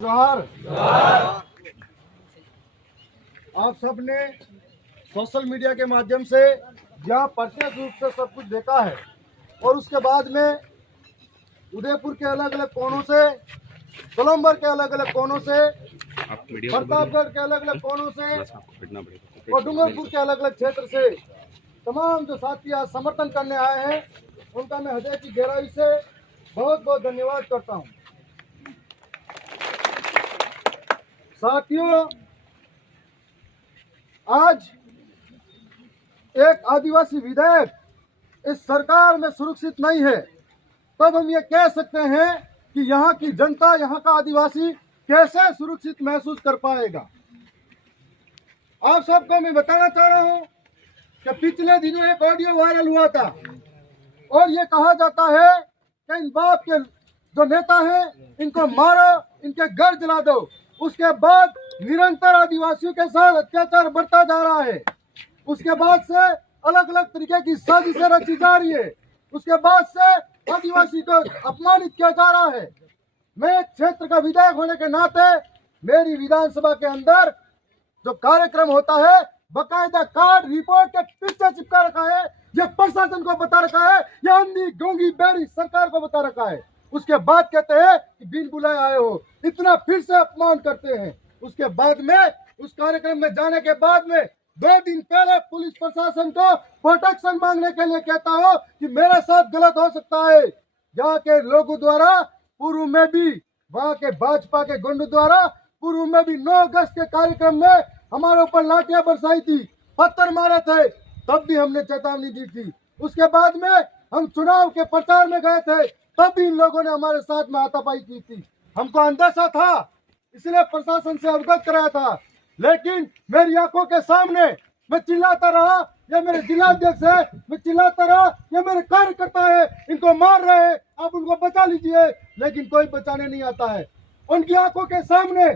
जोहार। आप सबने सोशल मीडिया के माध्यम से यहाँ प्रत्यक्ष रूप से सब कुछ देखा है और उसके बाद में उदयपुर के अलग अलग कोनों से, कोलंबर के अलग अलग कोनों से, प्रतापगढ़ के अलग अलग कोनों से और डूंगरपुर के अलग अलग क्षेत्र से तमाम जो साथी आज समर्थन करने आए हैं उनका मैं हृदय की गहराई से बहुत बहुत धन्यवाद करता हूँ। साथियों, आज एक आदिवासी विधेयक इस सरकार में सुरक्षित नहीं है, तब हम ये कह सकते हैं कि यहाँ की जनता, यहाँ का आदिवासी कैसे सुरक्षित महसूस कर पाएगा। आप सबको मैं बताना चाह रहा हूँ कि पिछले दिनों एक ऑडियो वायरल हुआ था और ये कहा जाता है कि इन बाप के जो नेता हैं इनको मारो, इनके घर जला दो। उसके बाद निरंतर आदिवासियों के साथ अत्याचार बढ़ता जा रहा है। उसके बाद से अलग अलग तरीके की साजिशें रची जा रही है। उसके बाद से आदिवासी को अपमानित किया जा रहा है। मैं एक क्षेत्र का विधायक होने के नाते मेरी विधानसभा के अंदर जो कार्यक्रम होता है बकायदा कार्ड रिपोर्ट के पीछे चिपका रखा है। यह प्रशासन को बता रखा है, यह अंधी गूंगी बहरी सरकार को बता रखा है। उसके बाद कहते हैं कि बिन बुलाए आए हो, इतना फिर से अपमान करते हैं। उसके बाद में उस कार्यक्रम में जाने के बाद में 2 दिन पहले पुलिस प्रशासन को प्रोटेक्शन मांगने के लिए कहता हो कि मेरे साथ गलत हो सकता है। यहाँ के लोगों द्वारा पूर्व में भी, वहाँ के भाजपा के गुंडों द्वारा पूर्व में भी 9 अगस्त के कार्यक्रम में हमारे ऊपर लाठियां बरसाई थी, पत्थर मारे थे, तब भी हमने चेतावनी दी थी। उसके बाद में हम चुनाव के प्रचार में गए थे, तब भी इन लोगों ने हमारे साथ में हाथापाई की थी। हमको अंदेशा था, इसलिए प्रशासन से अवगत कराया था, लेकिन मेरी आंखों के सामने मैं चिल्लाता रहा, ये मेरे जिलाध्यक्ष है, मैं चिल्लाता रहा, ये मेरे कार्यकर्ता है, इनको मार रहे हैं, आप उनको बचा लीजिए, लेकिन कोई बचाने नहीं आता है। उनकी आंखों के सामने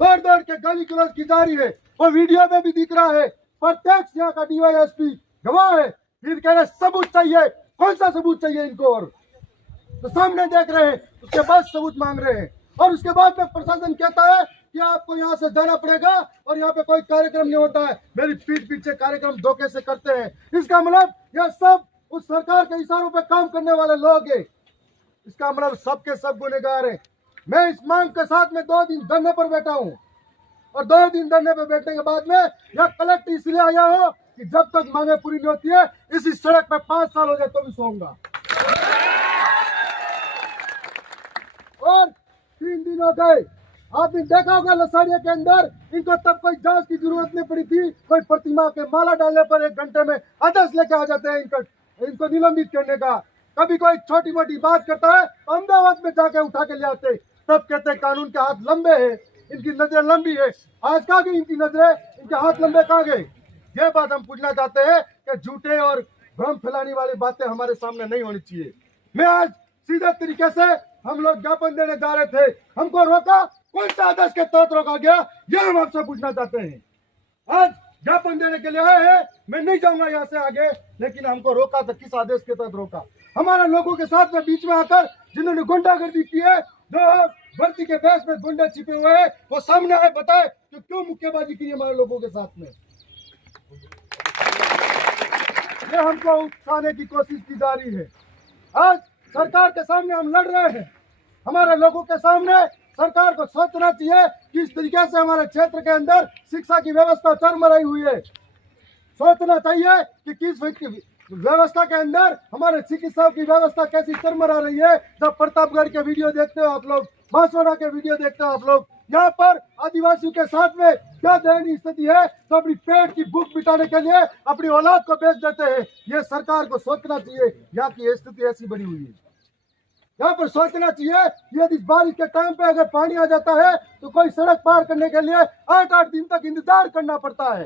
दौड़ दौड़ के गाली गलौज की जा रही है, वो वीडियो में भी दिख रहा है। प्रत्यक्ष यहाँ का डीवाईएसपी गवाह है, फिर कह रहे सबूत चाहिए। कौन सा सबूत चाहिए इनको? और तो सामने देख रहे हैं, उसके बाद सबूत मांग रहे हैं। और उसके बाद में प्रशासन कहता है कि आपको यहाँ से जाना पड़ेगा और यहाँ पे कोई कार्यक्रम नहीं होता है। मेरी पीठ पीछे कार्यक्रम धोखे से करते हैं। इसका मतलब यह सब उस सरकार के इशारों पे काम करने वाले लोग हैं। इसका मतलब सबके सब गुनहगार हैं। मैं इस मांग के साथ में 2 दिन धरने पर बैठा हूँ और 2 दिन धरने पर बैठने के बाद में यह कलेक्टर इसलिए आया हो कि जब तक मांगे पूरी नहीं होती है इसी सड़क पे 5 साल हो जाए तो भी सोऊंगा। और 3 दिन हो गए, आपने देखा होगा लसाड़िया के अंदर इनको तब कोई जांच की जरूरत नहीं पड़ी थी। कोई प्रतिमा के माला डालने पर 1 घंटे में आदेश लेके आ जाते हैं इनको निलंबित करने का। कभी कोई छोटी मोटी बात करता है अहमदाबाद में जाके उठा के ले आते, तब कहते हैं कानून के हाथ लंबे हैं, इनकी नजरें लंबी है। आज कहाँ गई इनकी नजरें, इनके हाथ लंबे कहाँ गए? ये बात हम पूछना चाहते हैं कि झूठे और भ्रम फैलाने वाली बातें हमारे सामने नहीं होनी चाहिए। मैं आज सीधे तरीके से हम लोग ज्ञापन देने जा रहे थे, हमको रोका, कौन सा आदेश के तहत रोका गया, यह हम आपसे पूछना चाहते हैं। आज ज्ञापन देने के लिए आए हैं, मैं नहीं जाऊंगा यहाँ से आगे, लेकिन हमको रोका तो किस आदेश के तहत रोका? हमारे लोगों के साथ में बीच में आकर जिन्होंने गुंडागर्दी की है, जो भर्ती के बेस में गुंडे छिपे हुए हैं, वो सामने आए, बताए कि क्यों मुक्केबाजी की हमारे लोगों के साथ में। ये हमको उकसाने की कोशिश की जा रही है। आज सरकार के सामने हम लड़ रहे हैं, हमारे लोगों के सामने सरकार को सोचना चाहिए कि इस तरीके से हमारे क्षेत्र के अंदर शिक्षा की व्यवस्था चरमराई हुई है। सोचना चाहिए कि किस व्यवस्था के अंदर हमारे चिकित्सा की व्यवस्था कैसी चरमरा रही है। जब प्रतापगढ़ के वीडियो देखते हो आप लोग, बांसवाड़ा के वीडियो देखते हो आप लोग, यहाँ पर आदिवासियों के साथ में क्या दयनीय स्थिति है, तो अपनी पेट की भूख मिटाने के लिए अपनी औलाद को बेच देते हैं। ये सरकार को सोचना चाहिए, यहाँ की स्थिति ऐसी बनी हुई है। यहाँ पर सोचना चाहिए कि यदि बारिश के टाइम पे अगर पानी आ जाता है तो कोई सड़क पार करने के लिए 8-8 दिन तक इंतजार करना पड़ता है।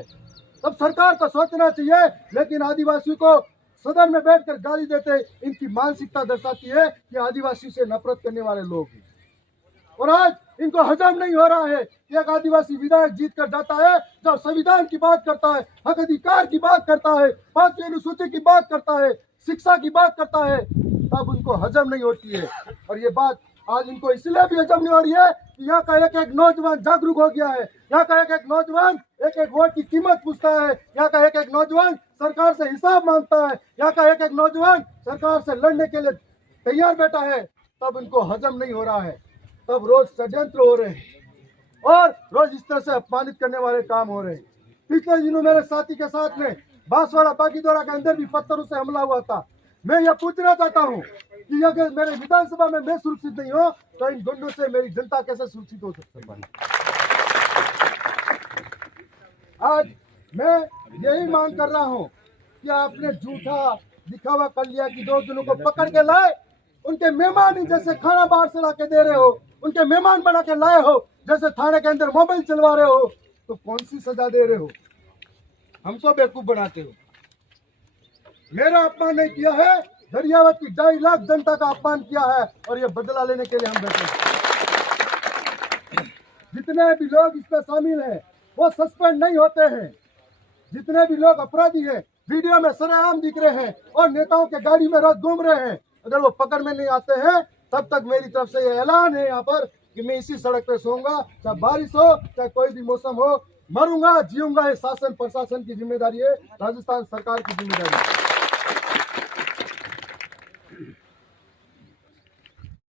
तब सरकार को सोचना चाहिए, लेकिन आदिवासियों को सदन में बैठकर गाली देते, इनकी मानसिकता दर्शाती है कि आदिवासी से नफरत करने वाले लोग हैं। और आज इनको हजम नहीं हो रहा है कि एक आदिवासी विधायक जीत कर जाता है, जब संविधान की बात करता है, हक अधिकार की बात करता है, 5वीं अनुसूची की बात करता है, शिक्षा की बात करता है, तब उनको हजम नहीं होती है। और ये बात आज इनको इसलिए भी हजम नहीं हो रही है कि यहाँ का एक एक नौजवान जागरूक हो गया है। यहाँ का एक एक नौजवान एक एक वोट की कीमत पूछता है। यहाँ का एक एक नौजवान सरकार से हिसाब मांगता है। यहाँ का एक एक नौजवान सरकार से लड़ने के लिए तैयार बैठा है। तब इनको हजम नहीं हो रहा है, तब रोज षड्यंत्र हो रहे हैं और रोज इस तरह से अपमानित करने वाले काम हो रहे हैं। पिछले दिनों मेरे साथी के साथ में बांसवाड़ा बागीदोरा के अंदर भी पत्थरों से हमला हुआ था। मैं यह पूछना चाहता हूँ कि अगर मेरे विधानसभा में मैं सुरक्षित नहीं हो तो इन गुंडों से मेरी जनता कैसे सुरक्षित हो सकती है। आज मैं यही मांग कर रहा हूँ कि आपने झूठा दिखावा कर लिया कि 2 जनों को पकड़ के लाए, उनके मेहमान ही जैसे खाना बाहर से ला के दे रहे हो, उनके मेहमान बना के लाए हो, जैसे थाने के अंदर मोबाइल चलवा रहे हो, तो कौन सी सजा दे रहे हो? हमको बेवकूफ बनाते हो। मेरा अपमान नहीं किया है, दरियावत की 2.5 लाख जनता का अपमान किया है और ये बदला लेने के लिए हम बैठे हैं। जितने भी लोग इसमें शामिल हैं वो सस्पेंड नहीं होते हैं। जितने भी लोग अपराधी हैं वीडियो में सरेआम दिख रहे हैं और नेताओं के गाड़ी में रोज घूम रहे हैं, अगर वो पकड़ में नहीं आते हैं तब तक मेरी तरफ से ये ऐलान है यहाँ पर कि मैं इसी सड़क पे सोऊंगा, चाहे बारिश हो चाहे कोई भी मौसम हो, मरूंगा जीऊंगा। ये शासन प्रशासन की जिम्मेदारी है, राजस्थान सरकार की जिम्मेदारी है।